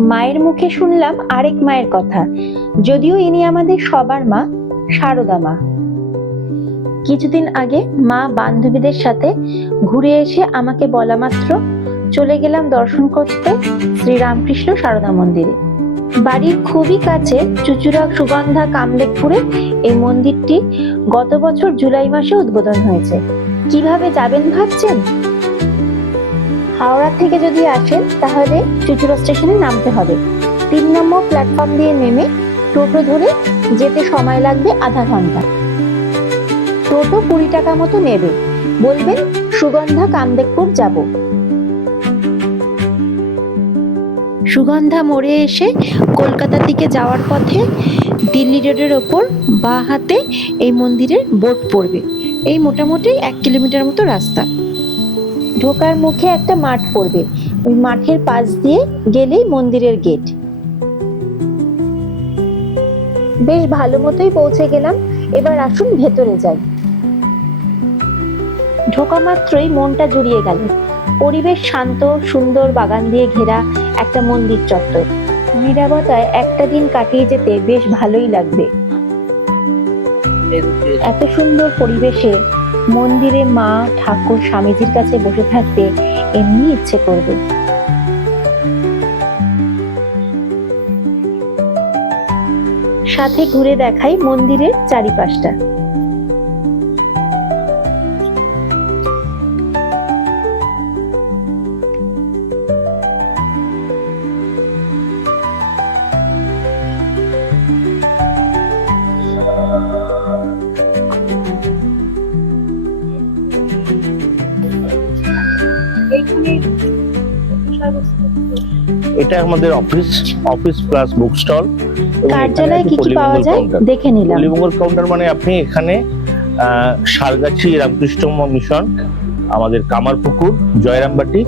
মায়ের মুখে শুনলাম আরেক মায়ের কথা। যদিও ইনি আমাদের সবার মা, সারদা মা। কিছুদিন আগে মা বান্ধবীদের সাথে ঘুরে এসে আমাকে বলা মাত্র চলে গেলাম দর্শন করতে শ্রীরামকৃষ্ণ সারদা মন্দিরে। বাড়ির খুবই কাছে চুচুড়া সুগন্ধা কামলেকপুরে এই মন্দিরটি গত বছর জুলাই মাসে উদ্বোধন হয়েছে। কীভাবে যাবেন ভাবছেন? হাওড়া থেকে যদি আসেন, তাহলে চুচুড়া স্টেশনে নামতে হবে। তিন নম্বর প্ল্যাটফর্ম দিয়ে নেমে টোটো ধরে যেতে সময় লাগবে আধা ঘণ্টা। টোটো কুড়ি টাকা মতো নেবে। বলবেন, সুগন্ধা কামদেকপুর যাব। সুগন্ধা মোড়ে এসে কলকাতা দিকে যাওয়ার পথে দিল্লি রোডের ওপর বা হাতে এই মন্দিরের বোর্ড পড়বে। এই মোটামুটি এক কিলোমিটার মতো রাস্তা। ঢোকার মুখে একটা মাঠ পড়বে। ওই মাঠের পাশ দিয়ে গেলেই মন্দিরের গেট। বেশ ভালো মতোই পৌঁছে গেলাম। এবার আসুন ভেতরে যাই। ঢোকা মাত্রই মনটা জুড়িয়ে গেল। পরিবেশ শান্ত, সুন্দর বাগান দিয়ে ঘেরা একটা মন্দির চত্বর। নিরাপত্তায় একটা দিন কাটিয়ে যেতে বেশ ভালোই লাগবে। এত সুন্দর পরিবেশে মন্দিরে মা, ঠাকুর, স্বামীজির কাছে বসে থাকতে এমনি ইচ্ছে করবে। সাথে ঘুরে দেখাই মন্দিরের চারিপাশটা। এটা আমাদের office office plus book stall কার্যালয়ে কি কি পাওয়া যায়? দেখে নিলাম। পল্লীমঙ্গল কাউন্টার মানে আপনি এখানে সারগাছি রামকৃষ্ণ মিশন আমাদের কামারপুকুর জয়রামবাটি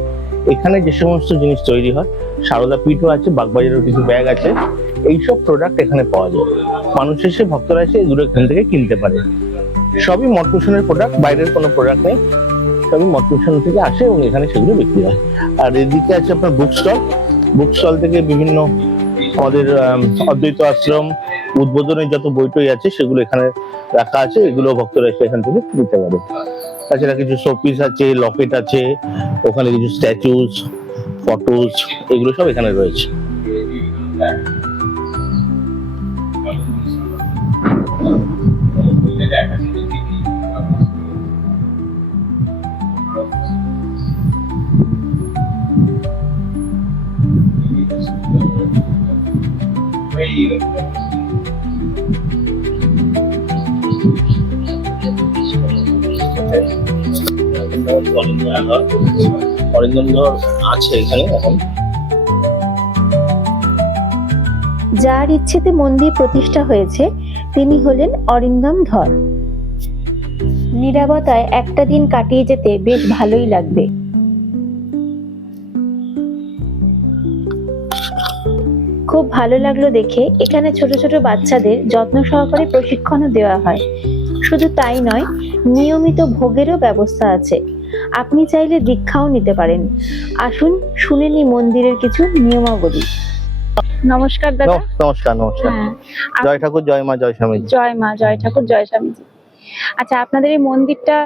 এখানে যে সমস্ত জিনিস তৈরি হয় সারদা পিঠও আছে বাগবাজারের কিছু ব্যাগ আছে এইসব প্রোডাক্ট এখানে পাওয়া যায়। মানুষ এসে ভক্তরা এসে এগুলো এখান থেকে কিনতে পারে। সবই মঠ প্রোডাক্ট বাইরের কোনো প্রোডাক্ট নেই। সবই মঠ থেকে আসে এবং এখানে সেগুলো বিক্রি হয়। আর এদিকে আছে আপনার বুক স্টল বুক স্টল থেকে বিভিন্ন আমাদের অদ্বৈত আশ্রম, উদ্বোধনের যত বই টই আছে, সেগুলো এখানে রাখা আছে। এগুলো ভক্তরা এসে এখান থেকে নিতে পারে। তাছাড়া কিছু শোপিস আছে লকেট আছে, ওখানে কিছু স্ট্যাচুস ফটোস এগুলো সব এখানে রয়েছে। যার ইচ্ছেতে মন্দির প্রতিষ্ঠা হয়েছে, তিনি হলেন অরিন্দম ধর। নিরাপত্তায় একটা দিন কাটিয়ে যেতে বেশ ভালোই লাগবে। খুব ভালো লাগল দেখে। এখানে ছোট ছোট বাচ্চাদের যত্ন সহকারে প্রশিক্ষণও দেওয়া হয়। শুধু তাই নয় নিয়মিত ভোগেরও ব্যবস্থা আছে। আপনি চাইলে দীক্ষাও নিতে পারেন। আসুন শুনে নি মন্দিরের কিছু নিয়মাবলী। নমস্কার দাদা। নমস্কার নমস্কার। হ্যাঁ জয় ঠাকুর জয় মা জয় স্বামী জয় মা জয় ঠাকুর জয় স্বামীজি। আচ্ছা আপনাদের এই মন্দিরটা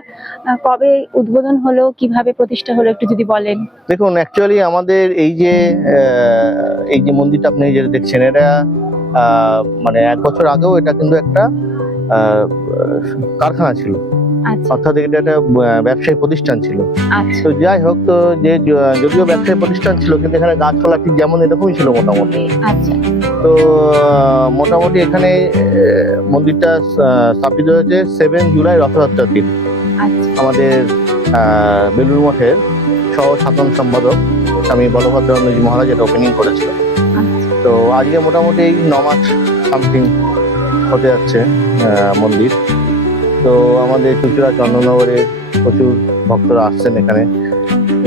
কবে উদ্বোধন হলো, কীভাবে প্রতিষ্ঠা হলো, একটু যদি বলেন। দেখুন অ্যাকচুয়ালি আমাদের এই যে এই যে মন্দিরটা আপনি যেটা দেখছেন, এটা মানে এক বছর আগেও এটা কিন্তু একটা কারখানা ছিল। অর্থাৎ এটা একটা ব্যবসায়ী প্রতিষ্ঠান ছিল। আচ্ছা। তো যাই হোক তো যে যদিও ব্যবসায়ী প্রতিষ্ঠান ছিল কিন্তু এখানে গাছপালা ঠিক যেমন এরকমই ছিল মোটামুটি। আচ্ছা। তো মোটামুটি এখানে মন্দিরটা স্থাপিত হয়েছে সেভেন জুলাই রথযাত্রার দিন। আচ্ছা। আমাদের আহ, বেলুড় মঠের সহ সাধারণ সম্পাদক স্বামী বলভদ্রানন্দজি মহারাজ এটা ওপেনিং করেছিল। আচ্ছা। তো আজকে মোটামুটি এই ন মাস সামথিং হতে যাচ্ছে মন্দির। তো আমাদের চুচুড়া চন্দননগরে প্রচুর ভক্তরা আসছেন এখানে।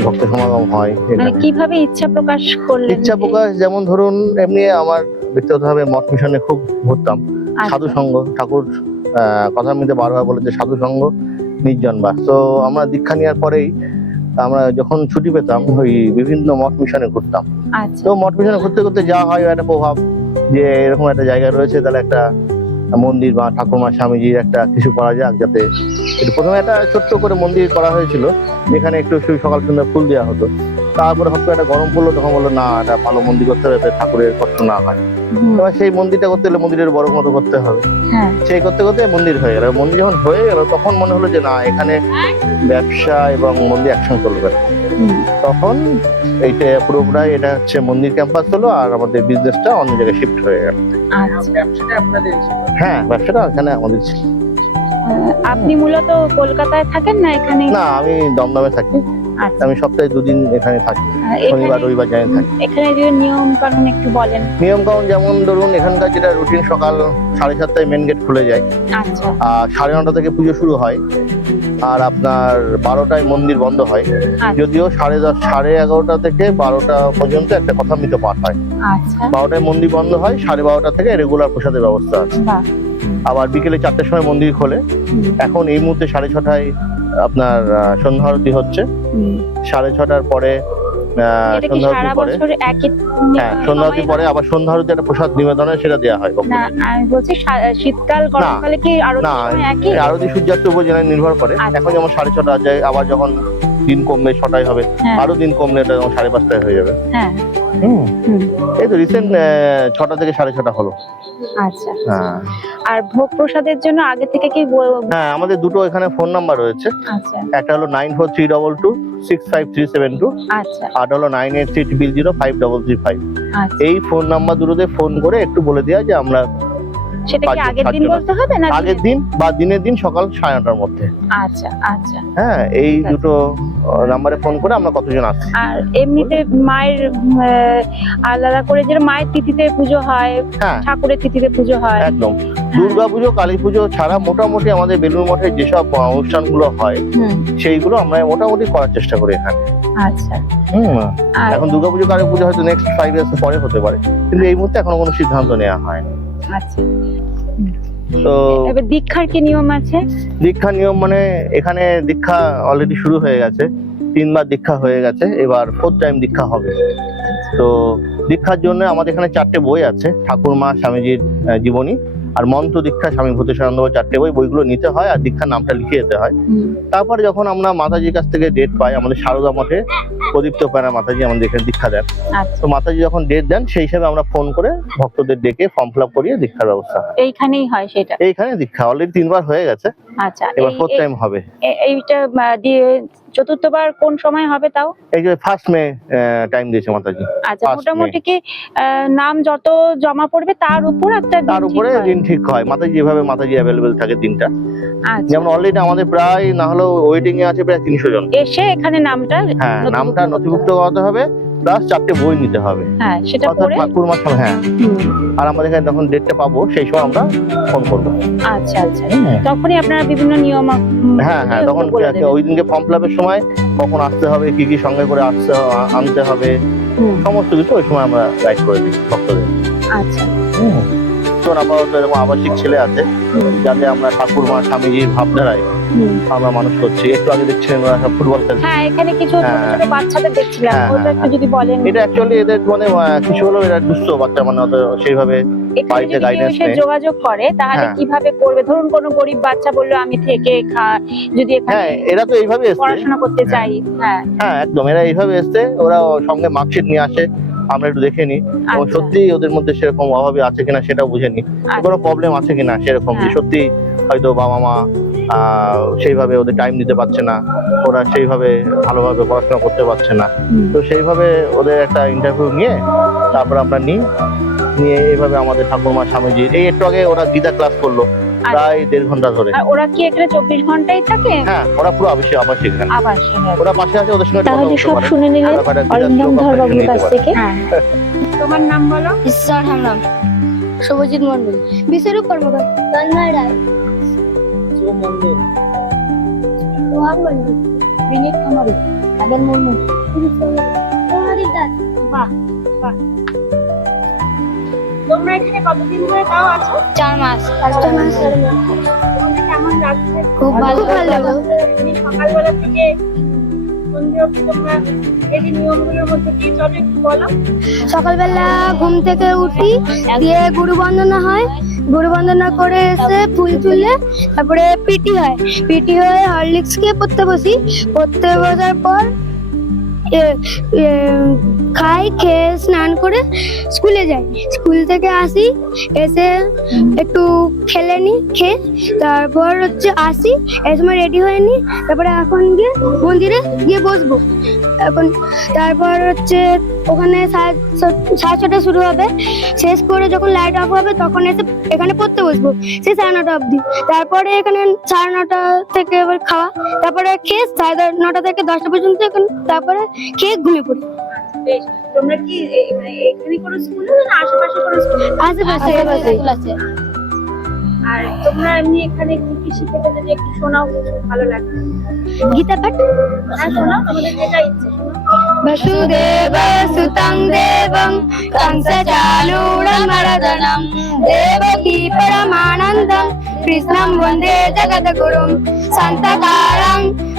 ভক্ত সমাগম হয় মানে কীভাবে ইচ্ছা প্রকাশ করলেন ইচ্ছা প্রকাশ যেমন ধরুন এমনি আমার ব্যক্তিগতভাবে মঠ মিশনে খুব ঘুরতাম। আচ্ছা, সাধু সঙ্গ ঠাকুর কথার মধ্যে বারবার বলেছে সাধু সঙ্গ নির্জন বাস। তো আমরা দীক্ষা নেওয়ার পরেই আমরা যখন ছুটি পেতাম ওই বিভিন্ন মঠ মিশনে ঘুরতাম। আচ্ছা। তো মঠ মিশনে ঘুরতে ঘুরতে যাওয়া হয় একটা প্রভাব যে এরকম একটা জায়গা রয়েছে তাহলে একটা মন্দির বা ঠাকুরমা স্বামীজির একটা কিছু করা যাক যাতে প্রথমে একটা ছোট্ট করে মন্দির করা হয়েছিল, যেখানে একটু সকাল সন্ধ্যা ফুল দেওয়া হতো। তারপরে হয়তো একটা গরম পড়ল তখন বলল না এটা ভালো মন্দির করতে হবে ঠাকুরের কষ্ট না হয়। এবার সেই মন্দিরটা করতে হলে মন্দিরের বড় মতো করতে হবে। হ্যাঁ। সেই করতে করতে মন্দির হয়ে গেল। মন্দির যখন হয়ে গেল তখন মনে হলো যে না এখানে ব্যবসা এবং মন্দির একসঙ্গে চলবে তখন এইটা পুরোপুরাই এটা হচ্ছে মন্দির ক্যাম্পাস হলো আর আমাদের বিজনেসটা অন্য জায়গায় শিফট হয়ে গেল। আচ্ছা। ব্যবসাটা আপনাদের ছিল। হ্যাঁ ব্যবসাটা এখানে আমাদের ছিল। আপনি মূলত কলকাতায় থাকেন না এখানে? না আমি দমদমে থাকি। আমি সপ্তাহে দুদিন এখানে থাকি শনিবার রবিবার জানি থাকি। এখানে যে নিয়ম কানুন একটু বলেন। নিয়ম কানুন যেমন ধরুন এখানকার যেটা রুটিন সকাল সাড়ে সাতটায় মেন গেট খুলে যায়। আচ্ছা। আর সাড়ে নটা থেকে পুজো শুরু হয়। আর আপনার বারোটায় মন্দির বন্ধ হয়। আচ্ছা। যদিও সাড়ে দশ সাড়ে এগারোটা থেকে বারোটা পর্যন্ত একটা কথামৃত পাঠ হয়। আচ্ছা। বারোটায় মন্দির বন্ধ হয় সাড়ে বারোটা থেকে রেগুলার প্রসাদের ব্যবস্থা আছে। আবার বিকেলে চারটের সময় মন্দির খোলে। এখন এই মুহূর্তে সাড়ে ছটায় আপনার সন্ধ্যা আরতি হচ্ছে। সাড়ে ছটার পরে পরে। হ্যাঁ পরে আবার একটা প্রসাদ সেটা দেওয়া হয় কখনো। না আমি বলছি শীতকাল গরমকালে কি আরও না একই? আরতি সূর্যাস্তের উপর নির্ভর করে। আচ্ছা। এখন যেমন সাড়ে ছটা যায় আবার যখন দিন কমবে ছটায় হবে হ্যাঁ। আরও দিন কমলে এটা সাড়ে পাঁচটায় হয়ে যাবে। হ্যাঁ। হুম। এই তো রিসেন্ট ছটা থেকে সাড়ে ছটা হলো। আচ্ছা। হ্যাঁ। আর ভোগ প্রসাদের জন্য আগে থেকে কি হ্যাঁ আমাদের দুটো এখানে ফোন নাম্বার রয়েছে। আচ্ছা। একটা হলো nine four three double two six five three seven two. আচ্ছা। আর হলো nine eight three triple zero five double three five. আচ্ছা। এই ফোন নাম্বার দুটোতে ফোন করে একটু বলে দেওয়া যে আমরা সেটা কি আগের দিন বলতে হবে না আগের দিন বা দিনের দিন সকাল সাড়ে নটার মধ্যে। আচ্ছা আচ্ছা। হ্যাঁ এই দুটো নাম্বারে ফোন করে আমরা কতজন আসছি আর এমনিতে মায়ের আলাদা করে যে মায়ের তিথিতে পুজো হয় হ্যাঁ। ঠাকুরের তিথিতে পুজো হয়। একদম। দুর্গা পুজো কালী পুজো ছাড়া মোটামুটি আমাদের বেলুর মঠে যেসব অনুষ্ঠানগুলো হয় সেইগুলো আমরা মোটামুটি করার চেষ্টা করি এখানে। আচ্ছা। এখন দুর্গা পুজো কালী পুজো হয়তো নেক্সট ফাইভ ইয়ার্স পরে হতে পারে। কিন্তু এই মুহূর্তে এখনও কোনো সিদ্ধান্ত নেওয়া হয় না আচ্ছা। তো দীক্ষার কি নিয়ম আছে? দীক্ষা নিয়ম মানে এখানে দীক্ষা অলরেডি শুরু হয়ে গেছে। তিনবার দীক্ষা হয়ে গেছে এবার ফোর্থ টাইম দীক্ষা হবে। তো দীক্ষার জন্য আমাদের এখানে চারটে বই আছে ঠাকুর মা স্বামীজির জীবনী। আর মন্ত্র দীক্ষা স্বামী ভূতেশানন্দ চারটে বই বইগুলো নিতে হয় আর দীক্ষার নামটা লিখে যেতে হয়। তারপরে যখন আমরা মাতাজির কাছ থেকে ডেট পাই আমাদের সারদা মঠে প্রদীপ্ত প্যারা মাতাজি আমাদের এখানে দীক্ষা দেন। আচ্ছা। তো মাতাজি যখন ডেট দেন সেই হিসাবে আমরা ফোন করে ভক্তদের ডেকে ফর্ম ফিল আপ করিয়ে দীক্ষার ব্যবস্থা এইখানেই হয় সেটা? এইখানে দীক্ষা অলরেডি তিনবার হয়ে গেছে। আচ্ছা এবার ফোর্থ টাইম হবে। এইটা দিয়ে চতুর্থবার কোন সময় হবে তাও? এই যে ফার্স্ট মে টাইম দিয়েছে মাতাজি। আচ্ছা মোটামুটি কি নাম যত জমা পড়বে তার উপর একটা তার উপরে ঠিক হয়। মাতাজি যেভাবে মাতাজি অ্যাভেলেবেল থাকে দিনটা। আচ্ছা। যেমন অলরেডি আমাদের প্রায় না হলেও ওয়েটিং এ আছে প্রায় তিনশো জন। এসে এখানে নামটা হ্যাঁ নামটা নথিভুক্ত করাতে হবে প্লাস চারটে বই নিতে হবে। হ্যাঁ সেটা ঠাকুর মাস হ্যাঁ। আর আমাদের এখানে যখন ডেটটা পাবো সেই সময় আমরা ফোন করব। আচ্ছা আচ্ছা। তখনই আপনারা বিভিন্ন নিয়ম হ্যাঁ হ্যাঁ তখন। ওই দিনকে ফর্ম ফিল আপের সময় কখন আসতে হবে কি কি সঙ্গে করে আসতে আনতে হবে। সমস্ত কিছু ওই সময় আমরা গাইড করে দিই ভক্তদের। আচ্ছা। তো আপাতত এরকম আবাসিক ছেলে আছে যাতে আমরা ঠাকুর মা স্বামীজির ভাবধারায় আমরা মানুষ করছি। একটু আগে দেখছিলেন ফুটবল খেলছে। হ্যাঁ এখানে কিছু হ্যাঁ। বাচ্চাদের দেখছিলাম। হ্যাঁ, ওটা হ্যাঁ, একটু যদি বলেন। এটা অ্যাকচুয়ালি এদের মানে কিছু হলো এরা দুস্থ বাচ্চা মানে সেইভাবে বাড়িতে এসে নেই। যোগাযোগ করে তাহলে হ্যাঁ। কীভাবে করবে? ধরুন কোনো গরিব বাচ্চা বলল আমি থেকে খা যদি এখানে হ্যাঁ এরা তো এইভাবে পড়াশোনা করতে হ্যাঁ। চাই হ্যাঁ। হ্যাঁ একদম। এরা এইভাবে এসছে ওরা সঙ্গে মার্কশিট নিয়ে আসে। আমরা একটু দেখে নিই। এবং আচ্ছা, সত্যি ওদের মধ্যে সেরকম অভাবে আছে কিনা সেটাও বুঝে নিই। আচ্ছা। কোনো প্রবলেম আছে কিনা সেরকম? যে হ্যাঁ। সত্যি হয়তো বাবা মা সেইভাবে ওদের টাইম দিতে পারছে না। ওরা সেইভাবে ভালোভাবে পড়াশোনা করতে পারছে না। তো সেইভাবে ওদের একটা ইন্টারভিউ নিয়ে তারপর আমরা নিই। নিয়ে এইভাবে আমাদের ঠাকুরমা স্বামীজি এই একটু আগে ওরা গীতা ক্লাস করল। প্রায় দেড় ঘণ্টা ধরে। ওরা কি এখানে চব্বিশ ঘন্টাই থাকে? হ্যাঁ ওরা পুরো আবাসিক আবাসিক এখানে। আবার ওরা পাশে আছে ওদের সঙ্গে তাহলে সব শুনে নিলেন অরিন্দম ধরবাবুর কাছ থেকে। হ্যাঁ। তোমার নাম বলো? ঈশ্বর হামরাম। শুভজিৎ মন্ডল বিশ্বরূপ কর্মকার। তন্ময় রায়। রোহান মন্ডল বিনীত খামারি। আদেল মুর্মু। সোনাদীপ দাস। তোমরা এখানে কতদিন ধরে তাও আছো? চার মাস। চার মাস। তোমাদের কেমন লাগছে? খুব ভালো তুমি সকালবেলা থেকে সকালবেলা ঘুম থেকে উঠি দিয়ে গুরু বন্দনা হয়। গুরু বন্দনা করে এসে ফুল তুলে তারপরে পিটি হয়। পিটি হয়ে হরলিক্স খেয়ে পড়তে বসি। পড়তে বসার পর খাই, খেয়ে, স্নান করে স্কুলে যাই। স্কুল থেকে আসি, এসে একটু খেলে নি, খেয়ে, তারপর হচ্ছে আসি এই সময় রেডি হয়ে নি, তারপরে এখন গিয়ে মন্দিরে গিয়ে বসবো। এখন তারপর হচ্ছে ওখানে সাড়ে ছটা শুরু হবে। শেষ করে যখন লাইট অফ হবে, তখন এসে এখানে পড়তে বসবো। সেই সাড়ে নটা অবধি। তারপরে এখানে সাড়ে নটা থেকে এবার খাওয়া। তারপরে খেয়ে সাড়ে নটা থেকে দশটা পর্যন্ত এখানে তারপরে খেয়ে ঘুমিয়ে পড়ি। বেশ তোমরা কি এ- মানে এখানে কোনো স্কুলে না আশেপাশে কোনো স্কুলে আশেপাশে আশেপাশে। আর তোমরা এমনি এখানে কি কি শিখে গেলে যে একটু শোনাও কিছু ভালো লাগবে গীতা পাঠ হ্যাঁ শোনাও তোমাদের যেটা ইচ্ছে শোনাও वसुदेव सुतं देवं कंसचाणूरमर्दनं देवकी परमानन्दं कृष्णं वन्दे जगद्गुरुं सन्तकारं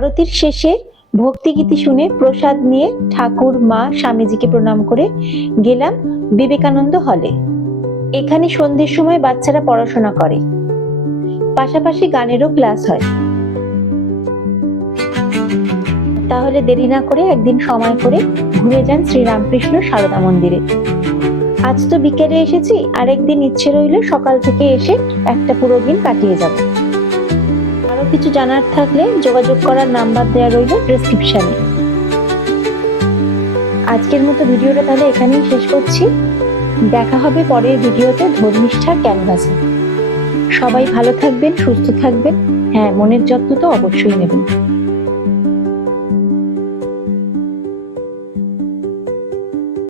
আরতির শেষে ভক্তিগীতি শুনে প্রসাদ নিয়ে ঠাকুর মা স্বামীজিকে প্রণাম করে গেলাম বিবেকানন্দ হলে। এখানে সন্ধ্যের সময় বাচ্চারা পড়াশোনা করে। পাশাপাশি গানেরও ক্লাস হয়। তাহলে দেরি না করে একদিন সময় করে ঘুরে যান শ্রীরামকৃষ্ণ সারদা মন্দিরে। আজ তো বিকেলে এসেছি আরেকদিন ইচ্ছে রইল সকাল থেকে এসে একটা পুরো দিন কাটিয়ে যাব। আরও কিছু জানার থাকলে যোগাযোগ করার নাম্বার দেওয়া রইল ডেসক্রিপশনে আজকের মতো ভিডিওটা তাহলে এখানেই শেষ করছি। দেখা হবে পরের ভিডিওতে ধর্মিষ্ঠার ক্যানভাসে। সবাই ভালো থাকবেন, সুস্থ থাকবেন। হ্যাঁ মনের যত্ন তো অবশ্যই নেবেন।